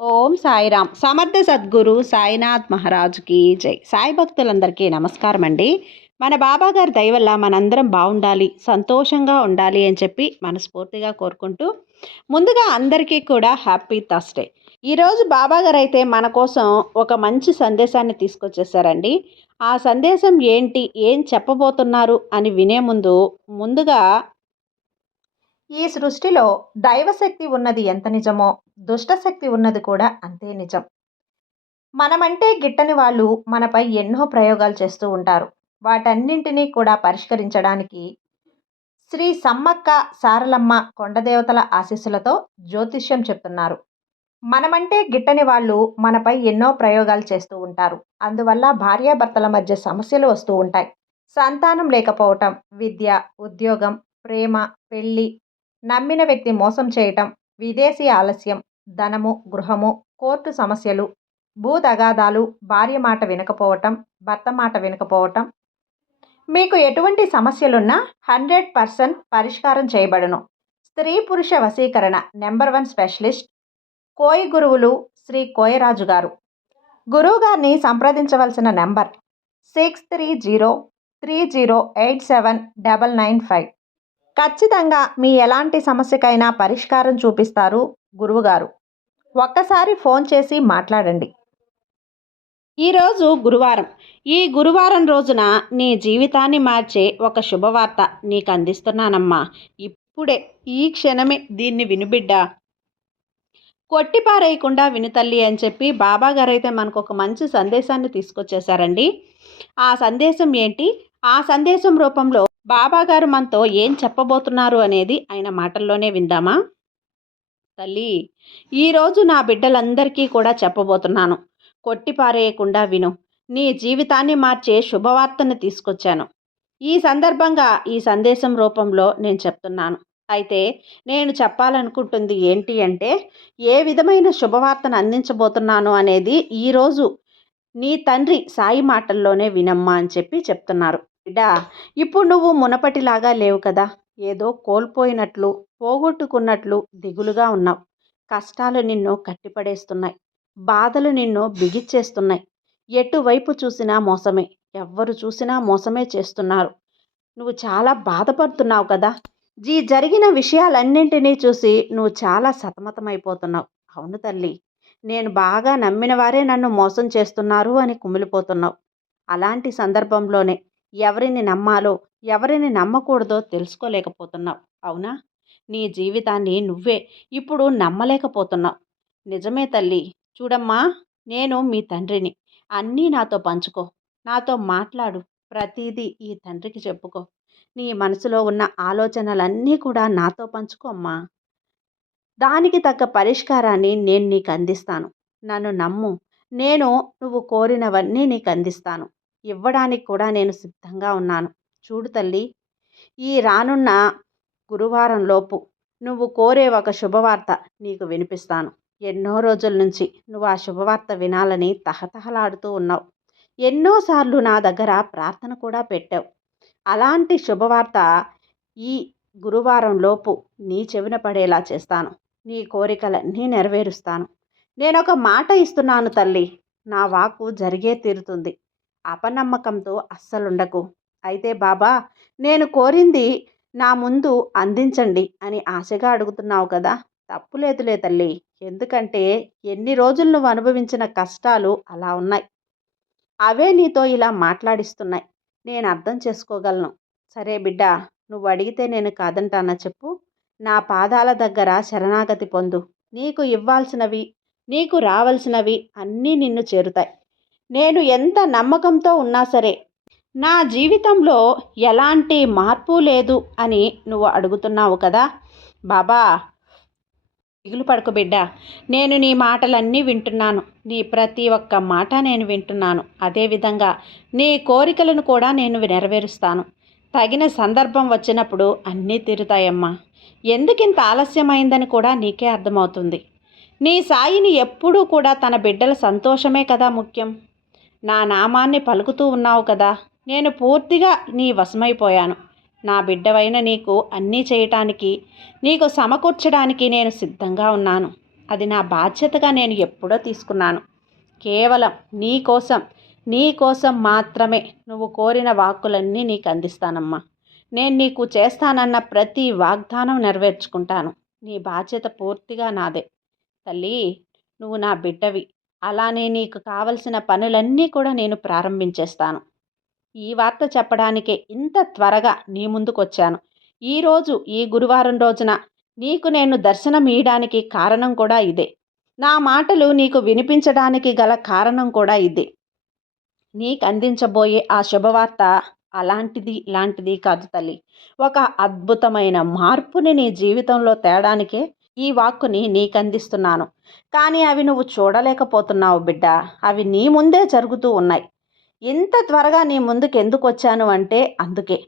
ఓం సాయిరామ్. సమర్థ సద్గురు సాయినాథ్ మహారాజుకి జై. సాయి భక్తులందరికీ నమస్కారం అండి. మన బాబాగారి దయవల్ల మనందరం బాగుండాలి సంతోషంగా ఉండాలి అని చెప్పి మనస్ఫూర్తిగా కోరుకుంటూ ముందుగా అందరికీ కూడా హ్యాపీ థర్స్డే. ఈరోజు బాబాగారు అయితే మన కోసం ఒక మంచి సందేశాన్ని తీసుకొచ్చేసారండి. ఆ సందేశం ఏంటి ఏం చెప్పబోతున్నారు అని వినే ముందు ముందుగా ఈ సృష్టిలో దైవశక్తి ఉన్నది ఎంత నిజమో దుష్టశక్తి ఉన్నది కూడా అంతే నిజం. మనమంటే గిట్టని వాళ్ళు మనపై ఎన్నో ప్రయోగాలు చేస్తూ ఉంటారు. వాటన్నింటినీ కూడా పరిష్కరించడానికి శ్రీ సమ్మక్క సారలమ్మ కొండదేవతల ఆశీస్సులతో జ్యోతిష్యం చెప్తున్నారు. మనమంటే గిట్టని వాళ్ళు మనపై ఎన్నో ప్రయోగాలు చేస్తూ ఉంటారు. అందువల్ల భార్యాభర్తల మధ్య సమస్యలు వస్తూ ఉంటాయి. సంతానం లేకపోవటం విద్య ఉద్యోగం ప్రేమ పెళ్ళి నమ్మిన వ్యక్తి మోసం చేయటం విదేశీ ఆలస్యం ధనము గృహము కోర్టు సమస్యలు భూ తగాదాలు భార్య మాట వినకపోవటం భర్త మాట వినకపోవటం. మీకు ఎటువంటి సమస్యలున్నా హండ్రెడ్ పర్సెంట్ పరిష్కారం చేయబడును. స్త్రీ పురుష వశీకరణ నెంబర్ వన్ స్పెషలిస్ట్ కోయి గురువులు శ్రీ కోయరాజు గారు. గురువుగారిని సంప్రదించవలసిన number six three zero three zero eight seven double nine five. ఖచ్చితంగా మీ ఎలాంటి సమస్యకైనా పరిష్కారం చూపిస్తారు గురువుగారు. ఒక్కసారి ఫోన్ చేసి మాట్లాడండి. ఈరోజు గురువారం. ఈ గురువారం రోజున నీ జీవితాన్ని మార్చే ఒక శుభవార్త నీకు అందిస్తున్నానమ్మా. ఇప్పుడే ఈ క్షణమే దీన్ని వినుబిడ్డా కొట్టిపారేయకుండా వినుతల్లి అని చెప్పి బాబా గారైతే అయితే మనకు ఒక మంచి సందేశాన్ని తీసుకొచ్చేసారండి ఆ సందేశం ఏంటి? ఆ సందేశం రూపంలో బాబాగారు మనతో ఏం చెప్పబోతున్నారు అనేది ఆయన మాటల్లోనే విందామా? తల్లి ఈరోజు నా బిడ్డలందరికీ కూడా చెప్పబోతున్నాను. కొట్టిపారేయకుండా విను. నీ జీవితాన్ని మార్చే శుభవార్తను తీసుకొచ్చాను. ఈ సందర్భంగా ఈ సందేశం రూపంలో నేను చెప్తున్నాను. అయితే నేను చెప్పాలనుకుంటుంది ఏంటి అంటే ఏ విధమైన శుభవార్తను అందించబోతున్నాను అనేది ఈరోజు నీ తండ్రి సాయి మాటల్లోనే వినమ్మా అని చెప్పి చెప్తున్నారు. బిడ్డా ఇప్పుడు నువ్వు మునపటిలాగా లేవు కదా. ఏదో కోల్పోయినట్లు పోగొట్టుకున్నట్లు దిగులుగా ఉన్నావు. కష్టాలు నిన్ను కట్టిపడేస్తున్నాయి. బాధలు నిన్ను బిగిచ్చేస్తున్నాయి. ఎటువైపు చూసినా మోసమే. ఎవ్వరు చూసినా మోసమే చేస్తున్నారు. నువ్వు చాలా బాధపడుతున్నావు కదా. జీ జరిగిన విషయాలన్నింటినీ చూసి నువ్వు చాలా సతమతమైపోతున్నావు. అవును తల్లి. నేను బాగా నమ్మిన వారే నన్ను మోసం చేస్తున్నారు అని కుమిలిపోతున్నావు. అలాంటి సందర్భంలోనే ఎవరిని నమ్మాలో ఎవరిని నమ్మకూడదో తెలుసుకోలేకపోతున్నావు. అవునా? నీ జీవితాన్ని నువ్వే ఇప్పుడు నమ్మలేకపోతున్నావు. నిజమే తల్లి. చూడమ్మా నేను మీ తండ్రిని. అన్నీ నాతో పంచుకో. నాతో మాట్లాడు. ప్రతిదీ ఈ తండ్రికి చెప్పుకో. నీ మనసులో ఉన్న ఆలోచనలన్నీ కూడా నాతో పంచుకోమ్మా దానికి తగ్గ పరిష్కారాన్ని నేను నీకు అందిస్తాను. నన్ను నమ్ము. నేను నువ్వు కోరినవన్నీ నీకు అందిస్తాను. ఇవ్వడానికి కూడా నేను సిద్ధంగా ఉన్నాను. చూడు తల్లి ఈ రానున్న గురువారం లోపు నువ్వు కోరే ఒక శుభవార్త నీకు వినిపిస్తాను. ఎన్నో రోజుల నుంచి నువ్వు ఆ శుభవార్త వినాలని తహతహలాడుతూ ఉన్నావు. ఎన్నోసార్లు నా దగ్గర ప్రార్థన కూడా పెట్టావు. అలాంటి శుభవార్త ఈ గురువారం లోపు నీ చెవిన పడేలా చేస్తాను. నీ కోరికలన్నీ నెరవేరుస్తాను. నేనొక మాట ఇస్తున్నాను తల్లి నా వాకు జరిగే తీరుతుంది. అపనమ్మకంతో అస్సలుండకు. అయితే బాబా నేను కోరింది నా ముందు అందించండి అని ఆశగా అడుగుతున్నావు కదా తప్పులేదులే తల్లి. ఎందుకంటే ఎన్ని రోజులు నువ్వు అనుభవించిన కష్టాలు అలా ఉన్నాయి. అవే నీతో ఇలా మాట్లాడిస్తున్నాయి. నేను అర్థం చేసుకోగలను. సరే బిడ్డ నువ్వు అడిగితే నేను కాదంటానా చెప్పు. నా పాదాల దగ్గర శరణాగతి పొందు. నీకు ఇవ్వాల్సినవి నీకు రావాల్సినవి అన్నీ నిన్ను చేరుతాయి. నేను ఎంత నమ్మకంతో ఉన్నా సరే నా జీవితంలో ఎలాంటి మార్పు లేదు అని నువ్వు అడుగుతున్నావు కదా? బాబా దిగులు పడుకు బిడ్డ. నేను నీ మాటలన్నీ వింటున్నాను. నీ ప్రతి ఒక్క మాట నేను వింటున్నాను. అదేవిధంగా నీ కోరికలను కూడా నేను నెరవేరుస్తాను. తగిన సందర్భం వచ్చినప్పుడు అన్నీ తీరుతాయమ్మా. ఎందుకింత ఆలస్యమైందని కూడా నీకే అర్థమవుతుంది. నీ సాయిని ఎప్పుడూ కూడా తన బిడ్డల సంతోషమే కదా ముఖ్యం. నా నామాన్ని పలుకుతూ ఉన్నావు కదా నేను పూర్తిగా నీ వశమైపోయాను. నా బిడ్డవైన నీకు అన్నీ చేయటానికి నీకు సమకూర్చడానికి నేను సిద్ధంగా ఉన్నాను. అది నా బాధ్యతగా నేను ఎప్పుడో తీసుకున్నాను. కేవలం నీ కోసం నీ కోసం మాత్రమే నువ్వు కోరిన వాక్కులన్నీ నీకు అందిస్తానమ్మా. నేను నీకు చేస్తానన్న ప్రతి వాగ్దానం నెరవేర్చుకుంటాను. నీ బాధ్యత పూర్తిగా నాదే. తల్లి నువ్వు నా బిడ్డవి. అలానే నీకు కావలసిన పనులన్నీ కూడా నేను ప్రారంభించేస్తాను. ఈ వార్త చెప్పడానికే ఇంత త్వరగా నీ ముందుకొచ్చాను. ఈరోజు ఈ గురువారం రోజున నీకు నేను దర్శనం ఇయడానికి కారణం కూడా ఇదే. నా మాటలు నీకు వినిపించడానికి గల కారణం కూడా ఇదే. నీకు అందించబోయే ఆ శుభవార్త అలాంటిది ఇలాంటిది కాదు తల్లి. ఒక అద్భుతమైన మార్పుని నీ జీవితంలో తేడానికే ఈ వాక్కుని నీకు అందిస్తున్నాను కానీ అవి నువ్వు చూడలేకపోతున్నావు బిడ్డ. అవి నీ ముందే జరుగుతూ ఉన్నాయి. ఇంత త్వరగా నీ ముందుకు ఎందుకు వచ్చాను అంటే అందుకే.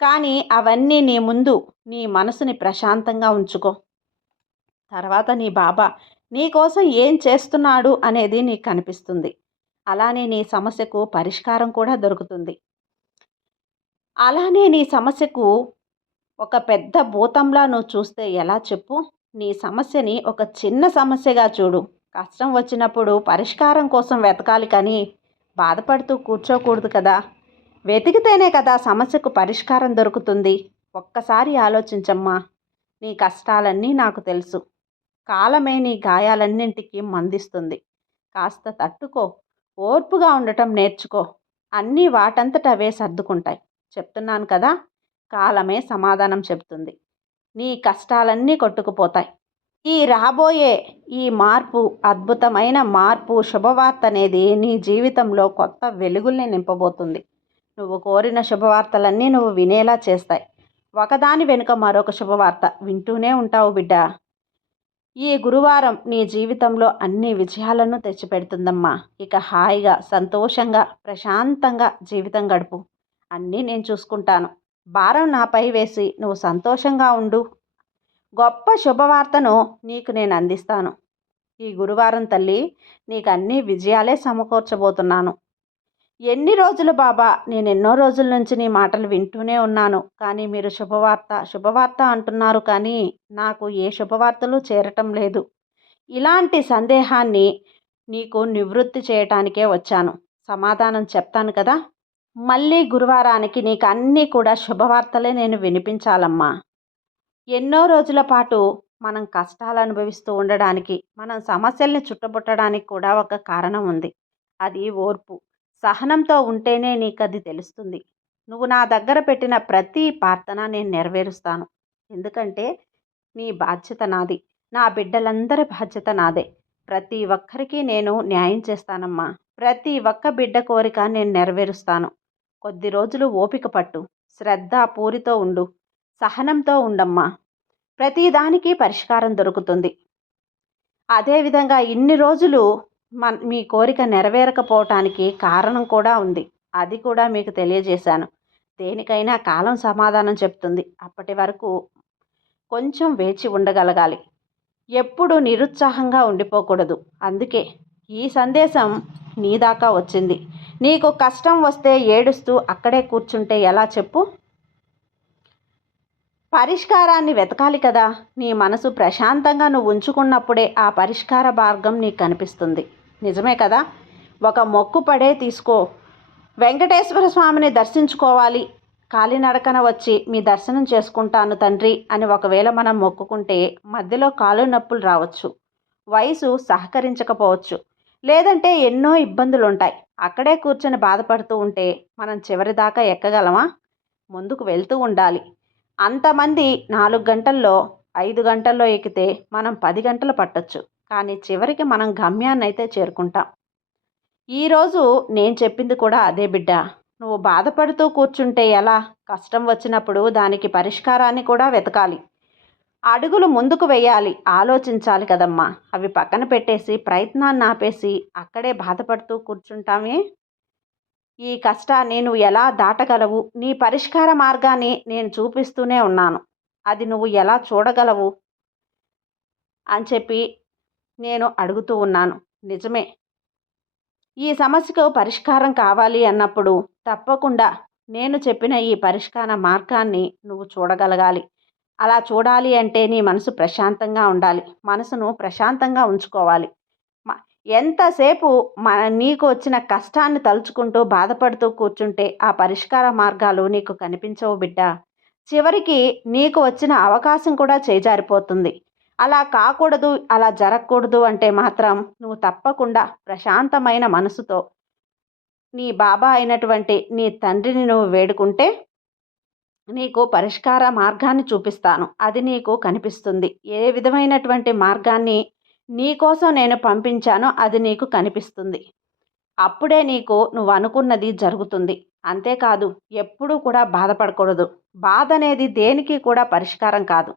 కానీ అవన్నీ నీ ముందు నీ మనసుని ప్రశాంతంగా ఉంచుకో. తర్వాత నీ బాబా నీ కోసం ఏం చేస్తున్నాడు అనేది నీకు కనిపిస్తుంది. అలానే నీ సమస్యకు పరిష్కారం కూడా దొరుకుతుంది. అలానే నీ సమస్యకు ఒక పెద్ద భూతంలా నువ్వు చూస్తే ఎలా చెప్పు? నీ సమస్యని ఒక చిన్న సమస్యగా చూడు. కష్టం వచ్చినప్పుడు పరిష్కారం కోసం వెతకాలి కానీ బాధపడుతూ కూర్చోకూడదు కదా. వెతికితేనే కదా సమస్యకు పరిష్కారం దొరుకుతుంది. ఒక్కసారి ఆలోచించమ్మా. నీ కష్టాలన్నీ నాకు తెలుసు. కాలమే నీ గాయాలన్నింటికి మందిస్తుంది. కాస్త తట్టుకో. ఓర్పుగా ఉండటం నేర్చుకో. అన్నీ వాటంతట అవే సర్దుకుంటాయి. చెప్తున్నాను కదా. కాలమే సమాధానం చెప్తుంది. నీ కష్టాలన్నీ కొట్టుకుపోతాయి. ఈ రాబోయే ఈ మార్పు అద్భుతమైన మార్పు శుభవార్త అనేది నీ జీవితంలో కొత్త వెలుగుల్ని నింపబోతుంది. నువ్వు కోరిన శుభవార్తలన్నీ నువ్వు వినేలా చేస్తాయి. ఒకదాని వెనుక మరొక శుభవార్త వింటూనే ఉంటావు బిడ్డ. ఈ గురువారం నీ జీవితంలో అన్ని విజయాలను తెచ్చిపెడుతుందమ్మా. ఇక హాయిగా సంతోషంగా ప్రశాంతంగా జీవితం గడుపు. అన్నీ నేను చూసుకుంటాను. భారం నాపై వేసి నువ్వు సంతోషంగా ఉండు. గొప్ప శుభవార్తను నీకు నేను అందిస్తాను. ఈ గురువారం తల్లి నీకు అన్ని విజయాలే సమకూర్చబోతున్నాను. ఎన్ని రోజులు బాబా నేను ఎన్నో రోజుల నుంచి నీ మాటలు వింటూనే ఉన్నాను. కానీ మీరు శుభవార్త శుభవార్త అంటున్నారు కానీ నాకు ఏ శుభవార్తలు చేరటం లేదు. ఇలాంటి సందేహాన్ని నీకు నివృత్తి చేయటానికే వచ్చాను. సమాధానం చెప్తాను కదా? మళ్ళీ గురువారానికి నీకు అన్నీ కూడా శుభవార్తలే నేను వినిపించాలమ్మా. ఎన్నో రోజుల పాటు మనం కష్టాలు అనుభవిస్తూ ఉండడానికి మనం సమస్యల్ని చుట్టబుట్టడానికి కూడా ఒక కారణం ఉంది. అది ఓర్పు. సహనంతో ఉంటేనే నీకు అది తెలుస్తుంది. నువ్వు నా దగ్గర పెట్టిన ప్రతి ప్రార్థన నేను నెరవేరుస్తాను. ఎందుకంటే నీ బాధ్యత నాది. నా బిడ్డలందరి బాధ్యత నాదే. ప్రతి ఒక్కరికి నేను న్యాయం చేస్తానమ్మా. ప్రతి ఒక్క బిడ్డ కోరిక నేను నెరవేరుస్తాను. కొద్ది రోజులు ఓపిక పట్టు. శ్రద్ధ పూరితో ఉండు. సహనంతో ఉండమ్మా. ప్రతిదానికి పరిష్కారం దొరుకుతుంది. అదేవిధంగా ఇన్ని రోజులు మన మీ కోరిక నెరవేరకపోవటానికి కారణం కూడా ఉంది. అది కూడా మీకు తెలియజేశాను. దేనికైనా కాలం సమాధానం చెప్తుంది. అప్పటి వరకు కొంచెం వేచి ఉండగలగాలి. ఎప్పుడు నిరుత్సాహంగా ఉండిపోకూడదు. అందుకే ఈ సందేశం నీ దాకా వచ్చింది. నీకు కష్టం వస్తే ఏడుస్తూ అక్కడే కూర్చుంటే ఎలా చెప్పు? పరిష్కారాన్ని వెతకాలి కదా. నీ మనసు ప్రశాంతంగా నువ్వు ఉంచుకున్నప్పుడే ఆ పరిష్కార మార్గం నీకు కనిపిస్తుంది. నిజమే కదా? ఒక మొక్కు పడే తీసుకో. వెంకటేశ్వర స్వామిని దర్శించుకోవాలి. కాలినడకన వచ్చి మీ దర్శనం చేసుకుంటాను తండ్రి అని ఒకవేళ మనం మొక్కుకుంటే మధ్యలో కాలు నొప్పులు రావచ్చు. వయసు సహకరించకపోవచ్చు. లేదంటే ఎన్నో ఇబ్బందులు ఉంటాయి అక్కడే కూర్చొని బాధపడుతూ ఉంటే మనం చివరి దాకా ఎక్కగలమా? ముందుకు వెళ్తూ ఉండాలి. అంతమంది నాలుగు గంటల్లో ఐదు గంటల్లో ఎక్కితే మనం పది గంటలు పట్టొచ్చు. కానీ చివరికి మనం గమ్యాన్ని అయితే చేరుకుంటాం ఈరోజు నేను చెప్పింది కూడా అదే బిడ్డ. నువ్వు బాధపడుతూ కూర్చుంటే ఎలా? కష్టం వచ్చినప్పుడు దానికి పరిష్కారాన్ని కూడా వెతకాలి. అడుగులు ముందుకు వేయాలి. ఆలోచించాలి కదమ్మా. అవి పక్కన పెట్టేసి ప్రయత్నాన్ని ఆపేసి అక్కడే బాధపడుతూ కూర్చుంటామే. ఈ కష్టాన్ని నువ్వు ఎలా దాటగలవు? నీ పరిష్కార మార్గాన్ని నేను చూపిస్తూనే ఉన్నాను. అది నువ్వు ఎలా చూడగలవు? అని చెప్పి నేను అడుగుతూ ఉన్నాను. నిజమే. ఈ సమస్యకు పరిష్కారం కావాలి అన్నప్పుడు తప్పకుండా నేను చెప్పిన ఈ పరిష్కార మార్గాన్ని నువ్వు చూడగలగాలి. అలా చూడాలి అంటే నీ మనసు ప్రశాంతంగా ఉండాలి. మనసును ప్రశాంతంగా ఉంచుకోవాలి. మ- ఎంతసేపు మన నీకు వచ్చిన కష్టాన్ని తలుచుకుంటూ బాధపడుతూ కూర్చుంటే ఆ పరిష్కార మార్గాలు నీకు కనిపించవు బిడ్డ. చివరికి నీకు వచ్చిన అవకాశం కూడా చేజారిపోతుంది. అలా కాకూడదు అలా జరగకూడదు అంటే మాత్రం నువ్వు తప్పకుండా ప్రశాంతమైన మనసుతో నీ బాబా అయినటువంటి నీ తండ్రిని నువ్వు వేడుకుంటే నీకు పరిష్కార మార్గాన్ని చూపిస్తాను. అది నీకు కనిపిస్తుంది. ఏ విధమైనటువంటి మార్గాన్ని నీకోసం నేను పంపించానో అది నీకు కనిపిస్తుంది. అప్పుడే నీకు నువ్వు అనుకున్నది జరుగుతుంది. అంతేకాదు ఎప్పుడూ కూడా బాధపడకూడదు. బాధ అనేది దేనికి కూడా పరిష్కారం కాదు.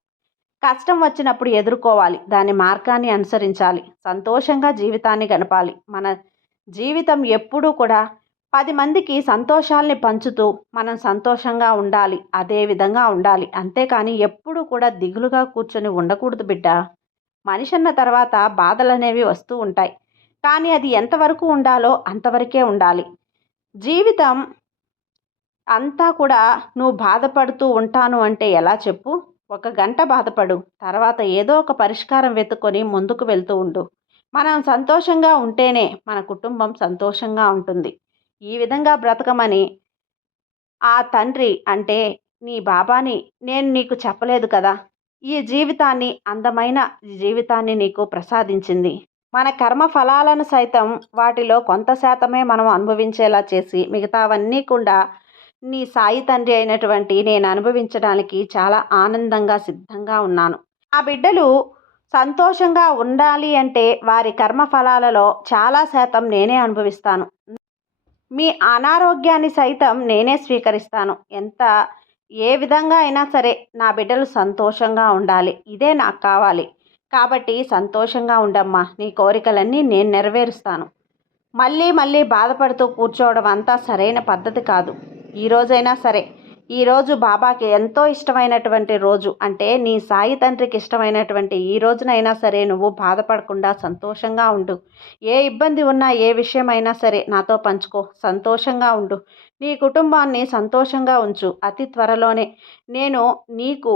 కష్టం వచ్చినప్పుడు ఎదుర్కోవాలి. దాని మార్గాన్ని అనుసరించాలి. సంతోషంగా జీవితాన్ని గడపాలి. మన జీవితం ఎప్పుడూ కూడా పది మందికి సంతోషాల్ని పంచుతూ మనం సంతోషంగా ఉండాలి అదే విధంగా ఉండాలి. అంతేకాని ఎప్పుడూ కూడా దిగులుగా కూర్చొని ఉండకూడదు బిడ్డ. మనిషన్న తర్వాత బాధలనేవి వస్తూ ఉంటాయి. కానీ అది ఎంతవరకు ఉండాలో అంతవరకే ఉండాలి. జీవితం అంతా కూడా నువ్వు బాధపడుతూ ఉంటాను అంటే ఎలా చెప్పు? ఒక గంట బాధపడు తర్వాత ఏదో ఒక పరిష్కారం వెతుక్కొని ముందుకు వెళ్తూ ఉండు. మనం సంతోషంగా ఉంటేనే మన కుటుంబం సంతోషంగా ఉంటుంది. ఈ విధంగా బ్రతకమని ఆ తండ్రి అంటే నీ బాబాని నేను నీకు చెప్పలేదు కదా. ఈ జీవితాన్ని అందమైన జీవితాన్ని నీకు ప్రసాదించింది. మన కర్మ ఫలాలను సైతం వాటిలో కొంత శాతమే మనం అనుభవించేలా చేసి మిగతావన్నీ కూడా నీ సాయి తండ్రి అయినటువంటి నేను అనుభవించడానికి చాలా ఆనందంగా సిద్ధంగా ఉన్నాను. ఆ బిడ్డలు సంతోషంగా ఉండాలి అంటే వారి కర్మ ఫలాలలో చాలా శాతం నేనే అనుభవిస్తాను. మీ అనారోగ్యాన్ని సైతం నేనే స్వీకరిస్తాను. ఎంత ఏ విధంగా అయినా సరే నా బిడ్డలు సంతోషంగా ఉండాలి. ఇదే నాకు కావాలి. కాబట్టి సంతోషంగా ఉండమ్మా. నీ కోరికలన్నీ నేను నెరవేరుస్తాను. మళ్ళీ మళ్ళీ బాధపడుతూ కూర్చోవడం అంతా సరైన పద్ధతి కాదు. ఈ రోజైనా సరే ఈరోజు బాబాకి ఎంతో ఇష్టమైనటువంటి రోజు. అంటే నీ సాయి తండ్రికి ఇష్టమైనటువంటి ఈ రోజునైనా సరే నువ్వు బాధపడకుండా సంతోషంగా ఉండు. ఏ ఇబ్బంది ఉన్నా ఏ విషయమైనా సరే నాతో పంచుకో. సంతోషంగా ఉండు. నీ కుటుంబాన్ని సంతోషంగా ఉంచు. అతి త్వరలోనే. నేను నీకు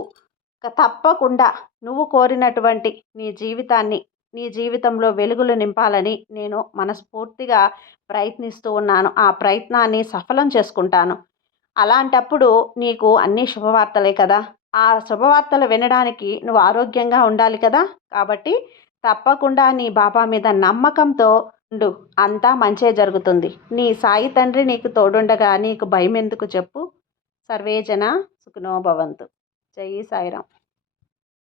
తప్పకుండా నువ్వు కోరినటువంటి నీ జీవితాన్ని నీ జీవితంలో వెలుగులు నింపాలని నేను మనస్ఫూర్తిగా ప్రయత్నిస్తూ ఉన్నాను. ఆ ప్రయత్నాన్ని సఫలం చేసుకుంటాను. అలాంటప్పుడు నీకు అన్ని శుభవార్తలే కదా? ఆ శుభవార్తలు వినడానికి నువ్వు ఆరోగ్యంగా ఉండాలి కదా? కాబట్టి తప్పకుండా నీ బాబా మీద నమ్మకంతో ఉండు. అంతా మంచే జరుగుతుంది. నీ సాయి తండ్రి నీకు తోడుండగా నీకు భయం ఎందుకు చెప్పు సర్వేజన సుఖనోభవంతు జై సాయిరాం